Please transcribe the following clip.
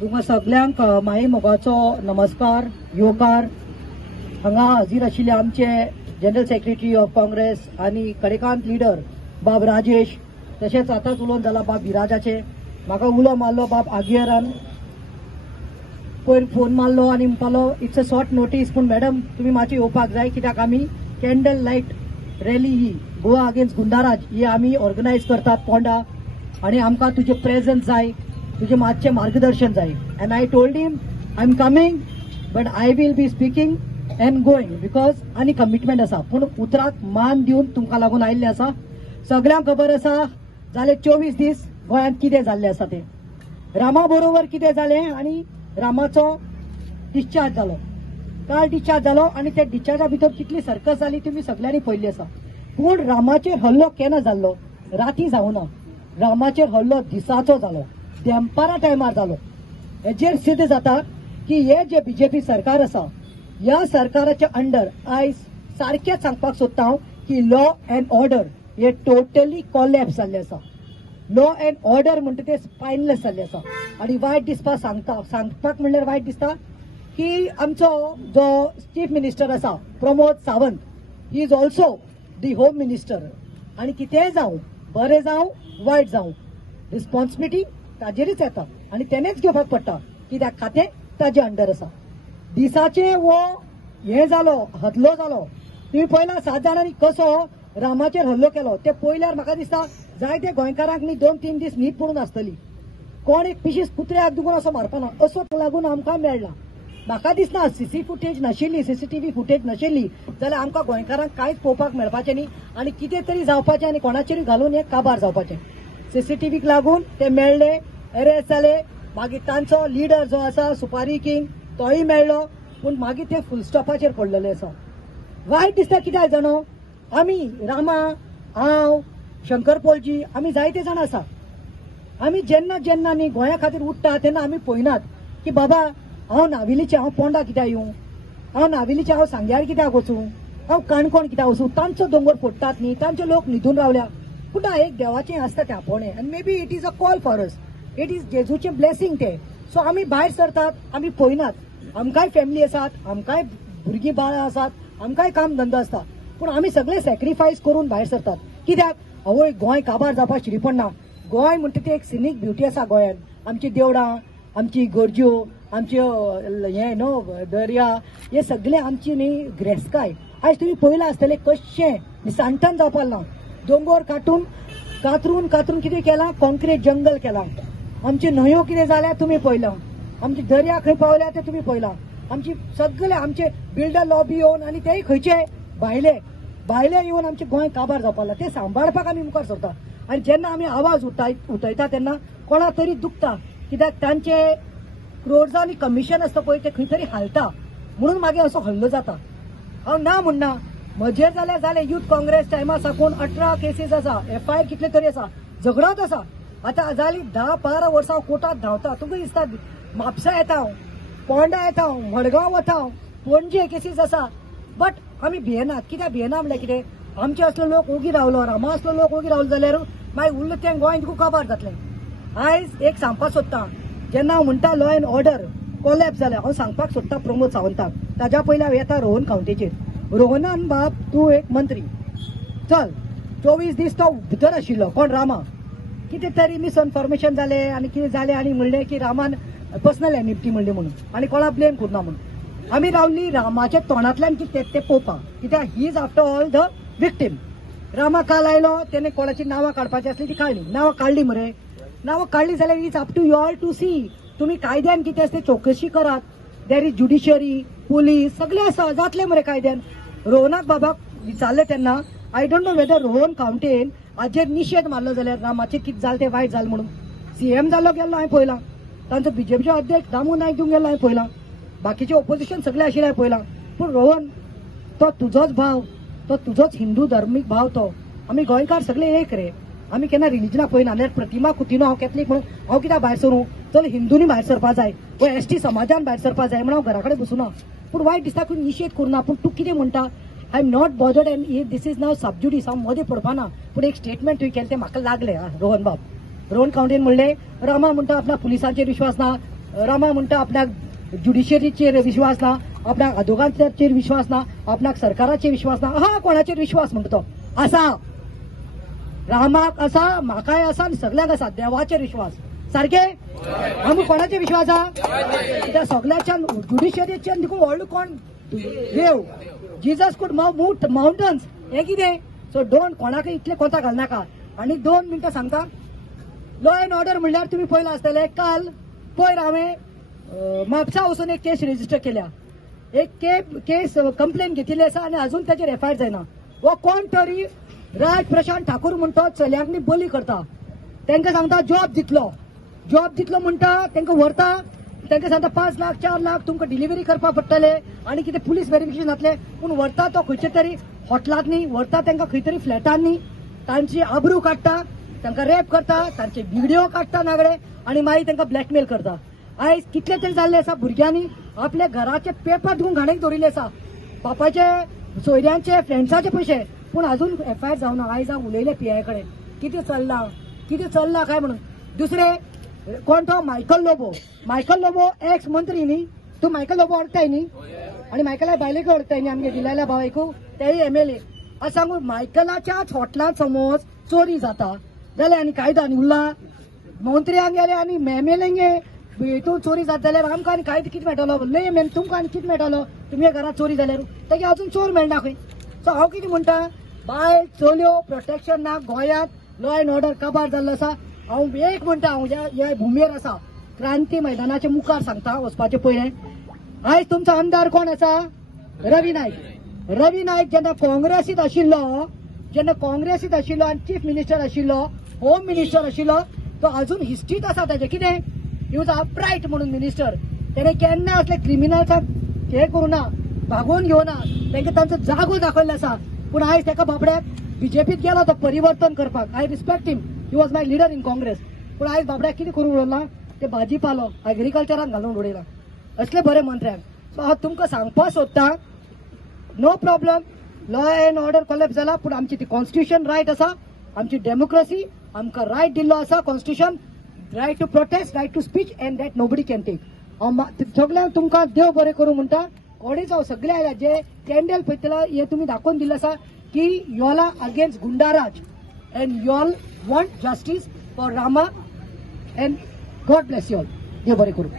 तुमकां सगळ्यांक माई मोगाचो नमस्कार योकार। हांगा हाजीर आशिल्ले आमचे जनरल सेक्रेटरी ऑफ काँग्रेस आनी कडेकांत लीडर बाब राजेश, तशेंच आतांच उलोवन जाला बाब विराजाचे। म्हाका उलो मारलो बाब आगियरान, पयर फोन मारलो आनी म्हणपालो इट्स अ शॉर्ट नोटीस, पूण मॅडम तुमी मातशें येवपाक जाय, कित्याक आमी कॅन्डल लायट रॅली ही गोवा अगेन्स्ट गुंडाराज ही आमी ऑर्गनायज करतात पोंडा, आनी आमकां तुजें प्रेझन्स जाय, तुजें मातशें मार्गदर्शन जाय। End I told him I am coming but I will be speaking end going because आनी कमिटमेंट आसा, पूण उतराक मान दिवन तुमकां लागून आयिल्ले आसा। सगळ्यांक खबर आसा जाले 24 दीस गोंयांत कितें जाल्लें आसा तें, रामा बरोबर कितें जालें आनी रामाचो डिस्चार्ज जालो, काल डिस्चार्ज जालो आनी त्या डिस्चार्जा भितर कितली सर्कस जाली तुमी सगळ्यांनी पळयली आसा। पूण रामाचेर हल्लो केन्ना जाल्लो, राती जावना, रामाचेर हल्लो दिसाचो जालो, दनपारा टायमार जालो। हेजेर सिद्ध जाता की हे जे बीजेपी सरकार आसा ह्या सरकाराच्या अंडर आयज सारकें सांगपाक सोदता हांव की लॉ अँड ऑर्डर हे टोटली कॉलॅप्स जाल्ले आसा। लॉ अँड ऑर्डर म्हणटा ते स्पायनलेस जाल्ले आसा आनी वायट दिसपाक सांगपाक म्हणल्यार वायट दिसता की आमचो जो चीफ मिनिस्टर आसा Pramod Sawant, he is also the home minister, आनी कितेंय जावं बरें जावं वायट जावं रिस्पॉन्सिबिलिटी ताजेरच येता आनी तेणेच घेवपाक पडटा, कित्याक खातें ताजे अंडर आसा। दिसाचे वो हे जालो हल्लो जालो, तुम्ही पळयला 7 जाणांनी कसो रामाचेर हल्लो केलो, ते पळयल्यार म्हाका दिसता जायते गोंयकारांक न्ही 2-3 दीस न्हीद पडून आसतली, कोण एक पिशीस कुत्र्याक दुखून असो मारपाना असो लागून आमकां मेळ्ळा। म्हाका दिसना सीसीटीव्ही फुटेज नाशिल्ली जाल्यार आमकां गोंयकारांक कांयच पळोवपाक मेळपाचें न्ही आनी कितें तरी जावपाचें आनी कोणाचेरूय घालून एक काबार जावपाचें। सीसीटीव्हीक लागून ते मेळ्ळे, अरेस्ट जाले, मागीर तांचो लिडर जो आसा सुपारी किंग तोय मेळ्ळो, पूण मागीर ते फुल स्टॉपाचेर पडलेले आसा। वायट दिसता कित्याक जाणो, आमी रामा, हांव, शंकर पोलजी आमी जायते जाण आसा, आमी जेन्ना जेन्ना न्ही गोंया खातीर उठ्ठा तेन्ना आमी पळयनात की बाबा हांव नाविलीचे हांव पोंडा कित्याक येवं, हांव नाविलीचे हांव सांग्यार कित्याक वचूं, हांव काणकोण कित्याक वचूं, तांचो दोंगर फोडटात न्ही, तांचे लोक न्हिदून रावल्या, पूण एक देवाचें आसता तें आपोवणें आनी may be it is a call for us, it is जेजूचें ब्लेसिंग तें। सो आमी भायर सरतात, आमी पळयनात, आमकांय फॅमिली आसात, आमकांय भुरगीं बाळां आसात, आमकांय काम धंदो आसता, पूण आमी सगळे सॅक्रिफायस करून भायर सरतात, कित्याक आवय गोंय काबार जावपाक शिरी पडना। गोंय म्हणटा ती एक सिनीक ब्युटी आसा गोंयांत, आमची देवळां, आमची गरज्यो, आमच्यो हे न्हू दर्या, हे सगळे आमची न्ही ग्रेस्काय। आयज तुमी पळयलां आसतलें कशें निसांतन जावपाक ना, दोंगर कातरून कितें केलां, कॉन्क्रीट जंगल केलां, आमच्यो न्हंयो कितें जाल्या तुमी पळयलां, आमचे दर्या खंय पावल्या ते तुमी पळयलां, आमची सगळे आमचे बिल्डर लॉबी येवन आनी तेय खंयचे भायले येवन आमचे गोंय काबार जावपाक लागला, ते सांबाळपाक आमी मुखार सरता। आनी जेन्ना आमी आवाज उठयता तेन्ना कोणा तरी दुखता, कित्याक तांचे क्रोर्सांनी कमिशन आसता पळय ते खंय तरी हालता, म्हणून मागीर असो हल्लो जाता। हांव ना म्हणना, म्हजेर जाले युथ काँग्रेस टायमा साकून 18 केसीस आसा, FIR कितले तरी आसा, झगडोच आसा। आतां जाली 10-12 वर्सां हांव कोर्टात धांवता, तुका दिसता म्हापसा येता हांव, पोंडा येता हांव, मडगांव वता हांव, पणजे केसीस आसा, बट आमी भियेनात। कित्याक भियेना म्हणल्यार कितें, आमचे असलो लोक ओगी रावलो, रामा असलो लोक ओगी रावलो जाल्यार मागीर उरलें तें गोंय तुका काबार जातलें। आयज एक सांगपाक सोदता, जेन्ना हांव म्हणटा लॉ अँड ऑर्डर कॉलॅप्स जालें, हांव सांगपाक सोदता प्रमोद सावंताक, ताज्या पयलीं हांव येता रोहन कावंटीचेर। रोहनान बाब तूं एक मंत्री, चल 24 दीस तो भितर आशिल्लो, कोण रामा, कितें तरी मिसइन्फॉर्मेशन जालें आनी कितें जालें आनी म्हणलें की रामान पर्सनल एनिमिटी म्हणली म्हणून आनी कोणा ब्लेम करना म्हणून। आमी रावली रामाच्या तोंडांतल्यान कितें तें पळोवपाक, कित्याक he is after all the victim. Rama काल आयलो, तेणें कोणाची नांवां काडपाची आसली ती काडली, नांवां काडली मरे, नांवां काडली जाल्यार it's up to you all to see, तुमी कायद्यान कितें आसता चौकशी करात, देर इज ज्युडिशरी, पुलीस सगळे आसा, जातले मरे कायद्यान। रोहनाक बाबाक विचारलें तेन्ना I don't know whether Rohan कावंटेन हाजेर निशेध मारलो जाल्यार रामाचें कितें जालें तें वायट जालें म्हणून। CM जाल्लो गेल्लो हांवें पळयलां, तांचो बीजेपीचो अध्यक्ष दामू नायक दिवंक गेल्लो हांवें पळयलां, बाकीचे ऑपोजिशन सगळे आशिल्ले हांवें पळयलां, पूण रोहन तो तुजोच भाव, तो तुजोच हिंदू धर्मीक भाव, तो आमी गोंयकार सगळे एक रे, आमी केन्ना रिलिजनाक पळयना। जाल्यार प्रतिमा कुतिनो हांव कॅथलीक म्हणून हांव कित्याक भायर सरूं, चल हिंदूनी भायर सरपा जाय व ST समाजान भायर सरपा जाय म्हणून हांव घरा कडेन बसुना, पूण वायट दिसता की निशेध करना। पूण तूं कितें म्हणटा, I am not bothered and this is now sub judice, हांव मदें पडपाना, पूण एक स्टेटमेंट तुवें केलें तें म्हाका लागलें। रोहन कावंटेन म्हणलें रामा म्हणटा आपल्या पुलिसांचेर विश्वास ना, रामा म्हणटा आपल्याक ज्युडिशियरीचेर विश्वास ना, आपल्याक अधोगांचेर विश्वास ना, आपल्याक सरकाराचेर विश्वास ना. हा कोणाचेर विश्वास म्हणटा तो आसा, रामाक आसा, म्हाकाय आसा आनी सगळ्यांक आसा. देवाचेर विश्वास सारखे. आमी कोणाचेर विश्वास आहा? त्या सगळ्याच्या ज्युडिशियरीचेर देखून व्हडलो कोण देव. जिजस कूड मूव माउंटन्स. हे कितें? सो डोंट कोणाकय इतले कोंता घालनाका. आनी 2 मिनटां सांगता. लॉ अँड ऑर्डर म्हणल्यार तुम्ही पळयला आसतले काल पयर हांवें म्हापसा वचून एक केस रजिस्टर केल्या. एक केस कंप्लेन घेतिल्ली आसा आनी अजून ताचेर एफआयआर जायना. हो कोण तरी राज प्रशांत ठाकूर म्हणतो चल्यांनी बली करता. तांकां सांगता जॉब दितलो म्हणटा, तांकां व्हरता, तांकां सांगता 5 लाख 4 लाख तुमकां डिलिव्हरी करपा पडटले आनी कितें पुलीस व्हेरिफिकेशन जातले. पूण व्हरता तो खंयचे तरी हॉटेलांनी, व्हरता तांकां खंय तरी फ्लॅटांनी, तांची आबरू काडटा, तांकां रेप करता, तांचे व्हिडिओ काडटा नागडे आनी मागीर तांकां ब्लॅकमेल करता. आयज कितले तरी जाल्ले आसा भुरग्यांनी आपल्या घराचे पेपर दिवन घाणेक दवरिल्ले आसा, बापाचे सोयऱ्यांचे फ्रेंड्साचे पयशे. पूण अजून एफआयआर जावना. आयज हांव उलयले पीआय कडेन कितें चल्लां काय म्हणून. दुसरे कोण तो मायकल लोबो एक्स मंत्री न्ही. तूं मायकल लोबो वळखताय न्ही आनी मायकला बायलेक वळखताय न्ही, आमगे दिलेल्या भावायकू तेय एमएलए. आज सांगू मायकलाच्याच हॉटेलांत समज चोरी जाता जाल्यार आनी कायदा उरला. मंत्र्यांक गेले आनी एमएलएंगे हितून चोरी जाता जाल्यार आमकां आनी कायदो कितें मेळटलो? लय तुमकां आनी कितें मेळटलो? तुमगे घरांत चोरी जाल्यार तेगे अजून चोर मेळना खंय. सो हांव कितें म्हणटा, बायल चलयो प्रोटेक्शन ना. गोंयांत लॉ अँड ऑर्डर काबार जाल्लो आसा. हांव एक म्हणटा, हांव ह्या भुमीर आसा, क्रांती मैदानाच्या मुखार सांगता वचपाचे पयलें. आयज तुमचो आमदार कोण आसा? रवी नायक जेन्ना काँग्रेसीत आशिल्लो आनी चीफ मिनिस्टर आशिल्लो, होम मिनिस्टर आशिल्लो, तो अजून हिस्ट्रीत आसा ताचे. कितें? ही वॉज अपरायट म्हणून मिनिस्टर. तेणे केन्ना असले क्रिमिनल्सांक हे करूना, भागोवन घेवना, तांकां तांचो जागो दाखयल्लो आसा. पूण आयज ताका बाबड्याक बीजेपीत गेलो तो परिवर्तन करपाक. I respect him, he was my leader in Congress. पूण आयज बाबड्याक कितें करून उडयला? ते भाजीपालो एग्रीकल्चरान घालून उडयला. असले बरे मंत्र्याक. सो हांव तुमकां सांगपाक सोदतां, no problem, law and order collapse जाला, पूण आमची ती कॉन्स्टिट्यूशन रायट आसा, आमची डेमोक्रेसी आमकां रायट दिल्लो आसा. Constitution right to protest, right to speech and that nobody can take. सगळ्यांक तुमकां देव बरें करूं म्हणटा. कोणी जावं सगळे आयल्या जे कॅन्डल पळयतला हे तुमी दाखोवन दिल्लें आसा की you all are against goondaraj and you all want justice for Rama and God bless you all. देव बरें करूं.